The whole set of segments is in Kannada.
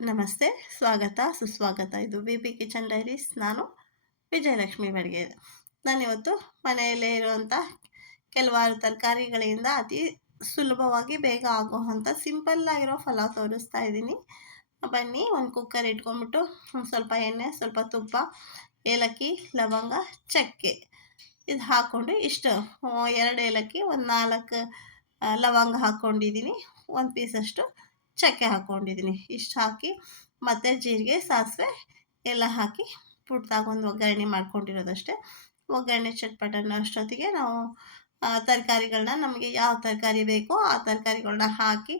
ನಮಸ್ತೆ, ಸ್ವಾಗತ, ಸುಸ್ವಾಗತ. ಇದು ಬಿ ಕಿಚನ್ ಡೈರೀಸ್. ನಾನು ವಿಜಯಲಕ್ಷ್ಮಿ ಬೆಳಗ್ಗೆ. ನಾನಿವತ್ತು ಮನೆಯಲ್ಲೇ ಇರುವಂಥ ಕೆಲವಾರು ತರಕಾರಿಗಳಿಂದ ಅತಿ ಸುಲಭವಾಗಿ ಬೇಗ ಆಗುವಂಥ ಸಿಂಪಲ್ ಆಗಿರೋ ಪಲಾವ್ ತೋರಿಸ್ತಾ ಇದ್ದೀನಿ. ಬನ್ನಿ, ಒಂದು ಕುಕ್ಕರ್ ಇಟ್ಕೊಂಡ್ಬಿಟ್ಟು ಸ್ವಲ್ಪ ಎಣ್ಣೆ, ಸ್ವಲ್ಪ ತುಪ್ಪ, ಏಲಕ್ಕಿ, ಲವಂಗ, ಚಕ್ಕೆ ಇದು ಹಾಕ್ಕೊಂಡು ಇಷ್ಟು 2 ಏಲಕ್ಕಿ, ಒಂದು 4 ಲವಂಗ ಹಾಕ್ಕೊಂಡಿದ್ದೀನಿ, ಒಂದು ಪೀಸಷ್ಟು ಚಕ್ಕೆ ಹಾಕ್ಕೊಂಡಿದ್ದೀನಿ. ಇಷ್ಟು ಹಾಕಿ ಮತ್ತು ಜೀರಿಗೆ, ಸಾಸಿವೆ ಎಲ್ಲ ಹಾಕಿ ಪುಟ್ಟದಾಗಿ ಒಂದು ಒಗ್ಗರಣೆ ಮಾಡ್ಕೊಂಡಿರೋದಷ್ಟೇ. ಒಗ್ಗರಣೆ ಚಟ್ಪಟನ್ನ ಅಷ್ಟೊತ್ತಿಗೆ ನಾವು ತರಕಾರಿಗಳನ್ನ, ನಮಗೆ ಯಾವ ತರಕಾರಿ ಬೇಕೋ ಆ ತರಕಾರಿಗಳನ್ನ ಹಾಕಿ,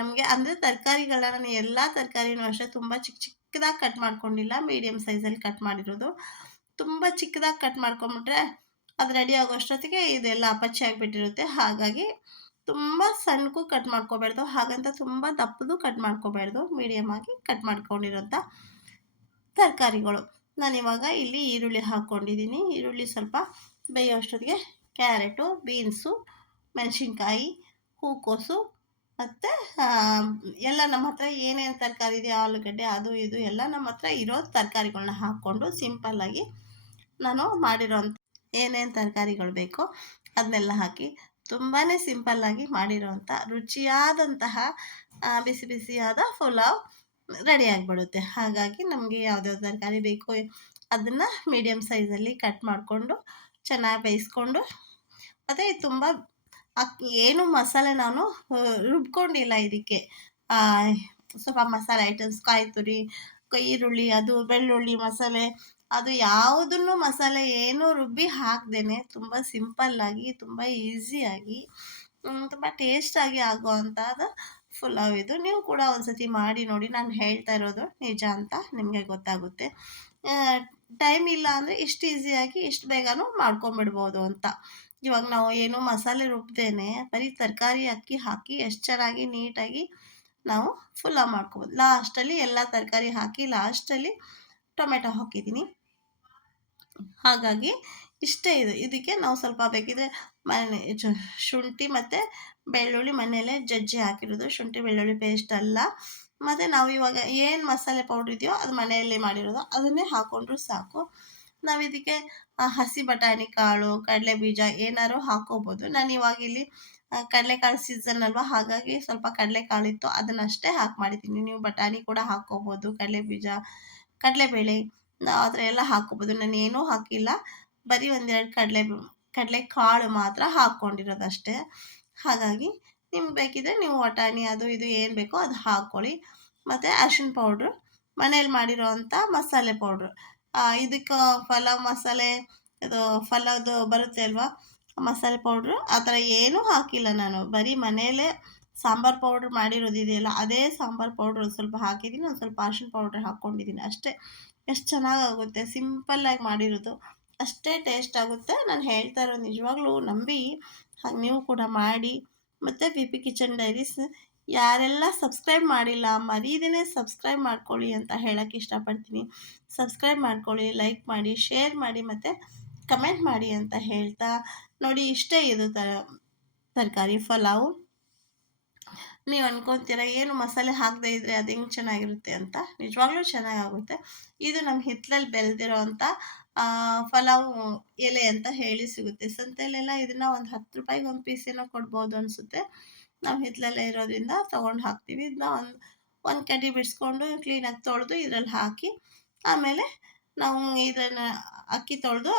ನಮಗೆ ಅಂದರೆ ತರಕಾರಿಗಳನ್ನ ನಾನು ಎಲ್ಲ ತರಕಾರಿನೂ ಅಷ್ಟೇ ತುಂಬ ಚಿಕ್ಕದಾಗಿ ಕಟ್ ಮಾಡ್ಕೊಂಡಿಲ್ಲ, ಮೀಡಿಯಮ್ ಸೈಜಲ್ಲಿ ಕಟ್ ಮಾಡಿರೋದು. ತುಂಬ ಚಿಕ್ಕದಾಗಿ ಕಟ್ ಮಾಡ್ಕೊಂಬಿಟ್ರೆ ಅದು ರೆಡಿ ಆಗೋ ಅಷ್ಟೊತ್ತಿಗೆ ಇದೆಲ್ಲ ಅಪಚ್ಚಿ ಆಗಿಬಿಟ್ಟಿರುತ್ತೆ. ಹಾಗಾಗಿ ತುಂಬ ಸಣ್ಣಕ್ಕೂ ಕಟ್ ಮಾಡ್ಕೋಬಾರ್ದು, ಹಾಗಂತ ತುಂಬ ದಪ್ಪದು ಕಟ್ ಮಾಡ್ಕೋಬಾರ್ದು, ಮೀಡಿಯಮ್ ಆಗಿ ಕಟ್ ಮಾಡ್ಕೊಂಡಿರೋಂಥ ತರಕಾರಿಗಳು. ನಾನಿವಾಗ ಇಲ್ಲಿ ಈರುಳ್ಳಿ ಹಾಕ್ಕೊಂಡಿದ್ದೀನಿ. ಈರುಳ್ಳಿ ಸ್ವಲ್ಪ ಬೇಯೋ ಅಷ್ಟೊತ್ತಿಗೆ ಕ್ಯಾರೆಟು, ಬೀನ್ಸು, ಮೆಣಸಿನ್ಕಾಯಿ, ಹೂಕೋಸು ಮತ್ತು ಎಲ್ಲ ನಮ್ಮ ಹತ್ರ ಏನೇನು ತರಕಾರಿ ಇದೆ, ಆಲೂಗಡ್ಡೆ, ಅದು ಇದು ಎಲ್ಲ ನಮ್ಮ ಹತ್ರ ಇರೋ ತರಕಾರಿಗಳನ್ನ ಹಾಕ್ಕೊಂಡು ಸಿಂಪಲ್ಲಾಗಿ ನಾನು ಮಾಡಿರೋಂಥ ಏನೇನು ತರಕಾರಿಗಳು ಬೇಕೋ ಅದನ್ನೆಲ್ಲ ಹಾಕಿ ತುಂಬಾ ಸಿಂಪಲ್ಲಾಗಿ ಮಾಡಿರೋಂಥ ರುಚಿಯಾದಂತಹ ಬಿಸಿ ಬಿಸಿಯಾದ ಪಲಾವ್ ರೆಡಿ ಆಗಿಬಿಡುತ್ತೆ. ಹಾಗಾಗಿ ನಮಗೆ ಯಾವುದ್ಯಾವ್ದು ತರಕಾರಿ ಬೇಕೋ ಅದನ್ನು ಮೀಡಿಯಮ್ ಸೈಜಲ್ಲಿ ಕಟ್ ಮಾಡಿಕೊಂಡು ಚೆನ್ನಾಗಿ ಬೇಯಿಸ್ಕೊಂಡು, ಮತ್ತು ತುಂಬ ಏನು ಮಸಾಲೆ ನಾನು ರುಬ್ಕೊಂಡಿಲ್ಲ ಇದಕ್ಕೆ. ಸ್ವಲ್ಪ ಮಸಾಲೆ ಐಟಮ್ಸ್, ಕಾಯಿ ತುರಿ, ಈರುಳ್ಳಿ, ಅದು ಬೆಳ್ಳುಳ್ಳಿ ಮಸಾಲೆ, ಅದು ಯಾವುದನ್ನು ಮಸಾಲೆ ಏನೂ ರುಬ್ಬಿ ಹಾಕ್ದೇನೆ ತುಂಬ ಸಿಂಪಲ್ಲಾಗಿ, ತುಂಬ ಈಸಿಯಾಗಿ, ತುಂಬ ಟೇಸ್ಟಾಗಿ ಆಗೋವಂಥದ್ದು ಪಲಾವ್ ಇದು. ನೀವು ಕೂಡ ಒಂದ್ಸತಿ ಮಾಡಿ ನೋಡಿ. ನಾನು ಹೇಳ್ತಾ ಇರೋದು ನಿಜ ಅಂತ ನಿಮಗೆ ಗೊತ್ತಾಗುತ್ತೆ. ಟೈಮ್ ಇಲ್ಲ ಅಂದರೆ ಇಷ್ಟು ಈಸಿಯಾಗಿ ಇಷ್ಟು ಬೇಗನೂ ಮಾಡ್ಕೊಂಬಿಡ್ಬೋದು ಅಂತ. ಇವಾಗ ನಾವು ಏನೂ ಮಸಾಲೆ ರುಬ್ದೇನೆ ಬರೀ ತರಕಾರಿ ಅಕ್ಕಿ ಹಾಕಿ ಎಷ್ಟು ಚೆನ್ನಾಗಿ ನೀಟಾಗಿ ನಾವು ಪಲಾವ್ ಮಾಡ್ಕೊಬೋದು. ಲಾಸ್ಟಲ್ಲಿ ಎಲ್ಲ ತರಕಾರಿ ಹಾಕಿ ಲಾಸ್ಟಲ್ಲಿ ಟೊಮೆಟೊ ಹಾಕಿದ್ದೀನಿ. ಹಾಗಾಗಿ ಇಷ್ಟೇ ಇದು. ಇದಕ್ಕೆ ನಾವು ಸ್ವಲ್ಪ ಬೇಕಿದ್ರೆ ಮನೆ ಶುಂಠಿ ಮತ್ತು ಬೆಳ್ಳುಳ್ಳಿ ಮನೆಯಲ್ಲೇ ಜಜ್ಜಿ ಹಾಕಿರೋದು, ಶುಂಠಿ ಬೆಳ್ಳುಳ್ಳಿ ಪೇಸ್ಟ್ ಅಲ್ಲ. ಮತ್ತು ನಾವು ಇವಾಗ ಏನು ಮಸಾಲೆ ಪೌಡ್ರ್ ಇದೆಯೋ ಅದು ಮನೆಯಲ್ಲೇ ಮಾಡಿರೋದು, ಅದನ್ನೇ ಹಾಕ್ಕೊಂಡ್ರೂ ಸಾಕು. ನಾವು ಇದಕ್ಕೆ ಹಸಿ ಬಟಾಣಿ ಕಾಳು, ಕಡಲೆ ಬೀಜ ಏನಾದ್ರು ಹಾಕ್ಕೋಬೋದು. ನಾನು ಇವಾಗ ಇಲ್ಲಿ ಕಡಲೆಕಾಳು ಸೀಸನ್ ಅಲ್ವಾ, ಹಾಗಾಗಿ ಸ್ವಲ್ಪ ಕಡಲೆಕಾಳಿತ್ತು ಅದನ್ನಷ್ಟೇ ಹಾಕಿ ಮಾಡಿದ್ದೀನಿ. ನೀವು ಬಟಾಣಿ ಕೂಡ ಹಾಕ್ಕೋಬೋದು, ಕಡಲೆ ಬೀಜ, ಕಡಲೆಬೇಳೆ ಆ ಥರ ಎಲ್ಲ ಹಾಕ್ಕೋಬೋದು. ನಾನು ಏನೂ ಹಾಕಿಲ್ಲ, ಬರೀ 1-2 ಕಡಲೆ ಕಾಳು ಮಾತ್ರ ಹಾಕ್ಕೊಂಡಿರೋದಷ್ಟೇ. ಹಾಗಾಗಿ ನಿಮ್ಗೆ ಬೇಕಿದ್ರೆ ನೀವು ವಟಾಣಿ ಅದು ಇದು ಏನು ಬೇಕೋ ಅದು ಹಾಕ್ಕೊಳ್ಳಿ. ಮತ್ತು ಅರಿಶಿನ ಪೌಡ್ರು, ಮನೇಲಿ ಮಾಡಿರೋ ಅಂಥ ಮಸಾಲೆ ಪೌಡ್ರು. ಇದಕ್ಕೆ ಪಲಾವ್ ಮಸಾಲೆ, ಇದು ಪಲಾವ್ದು ಬರುತ್ತೆ ಅಲ್ವಾ ಮಸಾಲೆ ಪೌಡ್ರು, ಆ ಥರ ಏನೂ ಹಾಕಿಲ್ಲ ನಾನು. ಬರೀ ಮನೆಯಲ್ಲೇ ಸಾಂಬಾರು ಪೌಡ್ರ್ ಮಾಡಿರೋದಿದೆಯಲ್ಲ ಅದೇ ಸಾಂಬಾರು ಪೌಡ್ರ್ ಒಂದು ಸ್ವಲ್ಪ ಹಾಕಿದ್ದೀನಿ, ಒಂದು ಸ್ವಲ್ಪ ಅರಿಶಿನ ಪೌಡ್ರ್ ಹಾಕ್ಕೊಂಡಿದ್ದೀನಿ ಅಷ್ಟೇ. ಎಷ್ಟು ಚೆನ್ನಾಗಾಗುತ್ತೆ, ಸಿಂಪಲ್ಲಾಗಿ ಮಾಡಿರೋದು, ಅಷ್ಟೇ ಟೇಸ್ಟ್ ಆಗುತ್ತೆ. ನಾನು ಹೇಳ್ತಾ ಇರೋದು ನಿಜವಾಗ್ಲೂ ನಂಬಿ. ಹಾಗೆ ನೀವು ಕೂಡ ಮಾಡಿ. ಮತ್ತು ಬಿ ಕಿಚನ್ ಡೈರೀಸ್ ಯಾರೆಲ್ಲ ಸಬ್ಸ್ಕ್ರೈಬ್ ಮಾಡಿಲ್ಲ ಮರೀದೇ ಸಬ್ಸ್ಕ್ರೈಬ್ ಮಾಡ್ಕೊಳ್ಳಿ ಅಂತ ಹೇಳೋಕ್ಕೆ ಇಷ್ಟಪಡ್ತೀನಿ. ಸಬ್ಸ್ಕ್ರೈಬ್ ಮಾಡ್ಕೊಳ್ಳಿ, ಲೈಕ್ ಮಾಡಿ, ಶೇರ್ ಮಾಡಿ ಮತ್ತು ಕಮೆಂಟ್ ಮಾಡಿ ಅಂತ ಹೇಳ್ತಾ, ನೋಡಿ ಇಷ್ಟೇ ಇದು ತರಕಾರಿ ಪಲಾವು. ನೀವು ಅನ್ಕೊತೀರ ಏನು ಮಸಾಲೆ ಹಾಕದೇ ಇದ್ದರೆ ಅದು ಹೆಂಗೆ ಚೆನ್ನಾಗಿರುತ್ತೆ ಅಂತ. ನಿಜವಾಗ್ಲೂ ಚೆನ್ನಾಗಾಗುತ್ತೆ. ಇದು ನಮ್ಮ ಹಿತ್ತಲಲ್ಲಿ ಬೆಳೆದಿರೋ ಅಂಥ ಪಲಾವ್ ಎಲೆ ಅಂತ ಹೇಳಿ ಸಿಗುತ್ತೆ ಸಂತೆಯಲ್ಲೆಲ್ಲ. ಇದನ್ನು ಒಂದು 10 ರೂಪಾಯಿಗೆ ಒಂದು ಪೀಸ್ ಏನೋ ಕೊಡ್ಬೋದು ಅನಿಸುತ್ತೆ. ನಾವು ಹಿತ್ತಲಲ್ಲೇ ಇರೋದ್ರಿಂದ ತೊಗೊಂಡು ಹಾಕ್ತೀವಿ. ಇದನ್ನ ಒಂದು ಕಡ್ಡಿ ಬಿಡಿಸ್ಕೊಂಡು ಕ್ಲೀನಾಗಿ ತೊಳೆದು ಇದರಲ್ಲಿ ಹಾಕಿ, ಆಮೇಲೆ ನಾವು ಇದನ್ನು ಅಕ್ಕಿ ತೊಳೆದು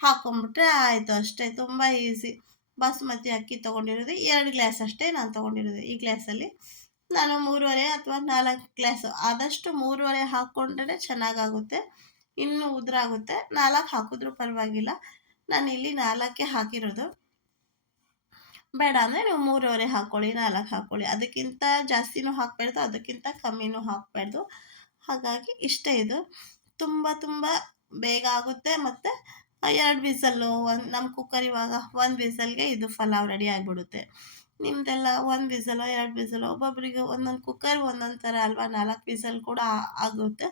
ಹಾಕ್ಕೊಂಬಿಟ್ರೆ ಆಯಿತು ಅಷ್ಟೇ. ತುಂಬ ಈಸಿ. ಬಾಸುಮತಿ ಅಕ್ಕಿ ತೊಗೊಂಡಿರೋದು 2 ಗ್ಲಾಸ್ ಅಷ್ಟೇ ನಾನು ತೊಗೊಂಡಿರೋದು. ಈ ಗ್ಲಾಸಲ್ಲಿ ನಾನು 3.5 ಅಥವಾ 4 ಗ್ಲಾಸು, ಆದಷ್ಟು 3.5 ಹಾಕ್ಕೊಂಡ್ರೆ ಚೆನ್ನಾಗಾಗುತ್ತೆ. ಇನ್ನೂ ಉದುರಾಗುತ್ತೆ. 4 ಹಾಕಿದ್ರೂ ಪರವಾಗಿಲ್ಲ. ನಾನಿಲ್ಲಿ 4ಕ್ಕೆ ಹಾಕಿರೋದು. ಬೇಡ ಅಂದರೆ ನೀವು 3.5 ಹಾಕ್ಕೊಳ್ಳಿ, 4 ಹಾಕ್ಕೊಳ್ಳಿ. ಅದಕ್ಕಿಂತ ಜಾಸ್ತಿನೂ ಹಾಕಬಾರ್ದು, ಅದಕ್ಕಿಂತ ಕಮ್ಮಿನೂ ಹಾಕಬಾರ್ದು. ಹಾಗಾಗಿ ಇಷ್ಟೇ ಇದು. ತುಂಬ ತುಂಬ ಬೇಗ ಆಗುತ್ತೆ. ಮತ್ತು 2 ವಿಸಲ್ಲು, ನಮ್ಮ ಕುಕ್ಕರ್ ಇವಾಗ 1 ವಿಸಲ್ಗೆ ಇದು ಪಲಾವ್ ರೆಡಿ ಆಗಿಬಿಡುತ್ತೆ. ನಿಮ್ಮದೆಲ್ಲ 1 ವಿಸಲೋ 2 ವಿಸಲೋ, ಒಬ್ಬೊಬ್ಬರಿಗೆ ಒಂದೊಂದು ಕುಕ್ಕರ್ ಒಂದೊಂದು ಥರ ಅಲ್ವಾ, 4 ವಿಸಲ್ ಕೂಡ ಆಗುತ್ತೆ.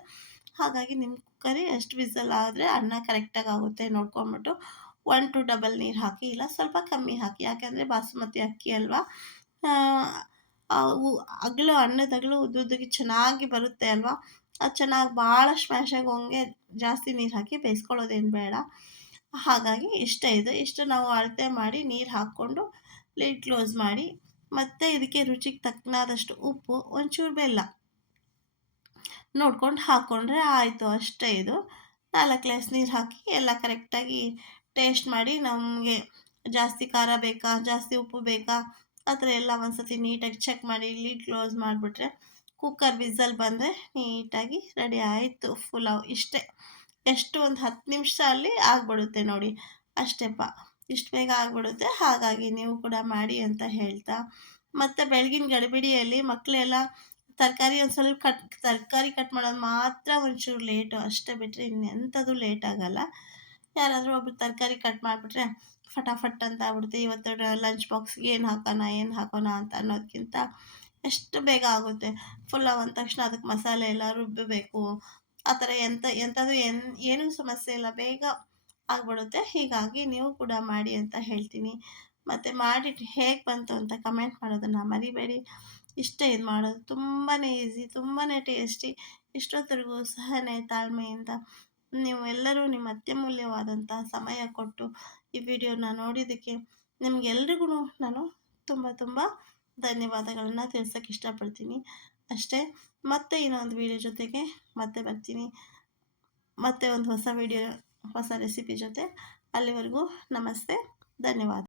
ಹಾಗಾಗಿ ನಿಮ್ಮ ಕುಕ್ಕರಿ ಎಷ್ಟು ವಿಸಲ್ ಆದರೆ ಅನ್ನ ಕರೆಕ್ಟಾಗಿ ಆಗುತ್ತೆ ನೋಡ್ಕೊಂಬಿಟ್ಟು 1 to ಡಬಲ್ ನೀರು ಹಾಕಿ, ಇಲ್ಲ ಸ್ವಲ್ಪ ಕಮ್ಮಿ ಹಾಕಿ. ಯಾಕೆಂದರೆ ಬಾಸುಮತಿ ಅಕ್ಕಿ ಅಲ್ವಾ, ಅವು ಅಗಲು ಅನ್ನದ ಅಗಲು ಉದ್ದುದ್ದಕ್ಕೆ ಚೆನ್ನಾಗಿ ಬರುತ್ತೆ ಅಲ್ವಾ? ಅದು ಚೆನ್ನಾಗಿ ಭಾಳ ಸ್ಮ್ಯಾಶ್ ಆಗೋಂಗೆ ಜಾಸ್ತಿ ನೀರು ಹಾಕಿ ಬೇಯಿಸ್ಕೊಳ್ಳೋದೇನು ಬೇಡ. ಹಾಗಾಗಿ ಇಷ್ಟೇ ಇದು. ಇಷ್ಟು ನಾವು ಅಳತೆ ಮಾಡಿ ನೀರು ಹಾಕ್ಕೊಂಡು ಲಿಡ್ ಕ್ಲೋಸ್ ಮಾಡಿ, ಮತ್ತು ಇದಕ್ಕೆ ರುಚಿಗೆ ತಕ್ಕನಾದಷ್ಟು ಉಪ್ಪು, ಒಂಚೂರು ಬೆಲ್ಲ ನೋಡ್ಕೊಂಡು ಹಾಕ್ಕೊಂಡ್ರೆ ಆಯಿತು, ಅಷ್ಟೇ ಇದು. 4 ಗ್ಲಾಸ್ ನೀರು ಹಾಕಿ ಎಲ್ಲ ಕರೆಕ್ಟಾಗಿ ಟೇಸ್ಟ್ ಮಾಡಿ, ನಮಗೆ ಜಾಸ್ತಿ ಖಾರ ಬೇಕಾ, ಜಾಸ್ತಿ ಉಪ್ಪು ಬೇಕಾ, ಆ ಥರ ಎಲ್ಲ ಒಂದ್ಸತಿ ನೀಟಾಗಿ ಚೆಕ್ ಮಾಡಿ ಲಿಡ್ ಕ್ಲೋಸ್ ಮಾಡಿಬಿಟ್ರೆ, ಕುಕ್ಕರ್ ವಿಸಲ್ ಬಂದರೆ ನೀಟಾಗಿ ರೆಡಿ ಆಯಿತು ಪುಲಾವ್. ಇಷ್ಟೇ, ಎಷ್ಟು ಒಂದು 10 ನಿಮಿಷ ಅಲ್ಲಿ ಆಗಿಬಿಡುತ್ತೆ ನೋಡಿ, ಅಷ್ಟೇಪ್ಪ. ಇಷ್ಟು ಬೇಗ ಆಗಿಬಿಡುತ್ತೆ. ಹಾಗಾಗಿ ನೀವು ಕೂಡ ಮಾಡಿ ಅಂತ ಹೇಳ್ತಾ, ಮತ್ತು ಬೆಳಗಿನ ಗಡಿಬಿಡಿಯಲ್ಲಿ ಮಕ್ಕಳೆಲ್ಲ ತರಕಾರಿ ಒಂದು ಸ್ವಲ್ಪ ತರಕಾರಿ ಕಟ್ ಮಾಡೋದು ಮಾತ್ರ ಒಂಚೂರು ಲೇಟು, ಅಷ್ಟೇ ಬಿಟ್ಟರೆ ಇನ್ನೆಂಥದ್ದು ಲೇಟ್ ಆಗಲ್ಲ. ಯಾರಾದರೂ ಒಬ್ರು ತರಕಾರಿ ಕಟ್ ಮಾಡಿಬಿಟ್ರೆ ಫಟಾಫಟ್ ಅಂತ ಆಗ್ಬಿಡುತ್ತೆ. ಇವತ್ತು ಲಂಚ್ ಬಾಕ್ಸ್ಗೆ ಏನು ಹಾಕೋಣ ಅಂತ ಅನ್ನೋದಕ್ಕಿಂತ ಎಷ್ಟು ಬೇಗ ಆಗುತ್ತೆ. ಪುಲಾವ್ ಅಂದ ತಕ್ಷಣ ಅದಕ್ಕೆ ಮಸಾಲೆ ಎಲ್ಲ ರುಬ್ಬಬೇಕು, ಆ ಥರ ಎಂಥದ್ದು ಏನೂ ಸಮಸ್ಯೆ ಇಲ್ಲ, ಬೇಗ ಆಗಿಬಿಡುತ್ತೆ. ಹೀಗಾಗಿ ನೀವು ಕೂಡ ಮಾಡಿ ಅಂತ ಹೇಳ್ತೀನಿ. ಮತ್ತು ಮಾಡಿಟ್ಟು ಹೇಗೆ ಬಂತು ಅಂತ ಕಮೆಂಟ್ ಮಾಡೋದನ್ನು ಮರಿಬೇಡಿ. ಇಷ್ಟೇ, ಇದು ಮಾಡೋದು ತುಂಬಾ ಈಸಿ, ತುಂಬಾ ಟೇಸ್ಟಿ. ಇಷ್ಟೊತ್ತರೆಗೂ ಸಹನೆ ತಾಳ್ಮೆಯಿಂದ ನೀವು ಎಲ್ಲರೂ ನಿಮ್ಮ ಅತ್ಯಮೂಲ್ಯವಾದಂಥ ಸಮಯ ಕೊಟ್ಟು ಈ ವಿಡಿಯೋನ ನೋಡಿದ್ದಕ್ಕೆ ನಿಮಗೆಲ್ರಿಗೂ ನಾನು ತುಂಬ ತುಂಬ ಧನ್ಯವಾದಗಳನ್ನು ತಿಳಿಸೋಕ್ಕೆ ಇಷ್ಟಪಡ್ತೀನಿ. ಅಷ್ಟೇ, ಮತ್ತೆ ಇನ್ನೊಂದು ವಿಡಿಯೋ ಜೊತೆಗೆ ಮತ್ತೆ ಬರ್ತೀನಿ. ಮತ್ತೆ ಒಂದು ಹೊಸ ವಿಡಿಯೋ, ಹೊಸ ರೆಸಿಪಿ ಜೊತೆ. ಅಲ್ಲಿವರೆಗೂ ನಮಸ್ತೆ, ಧನ್ಯವಾದ.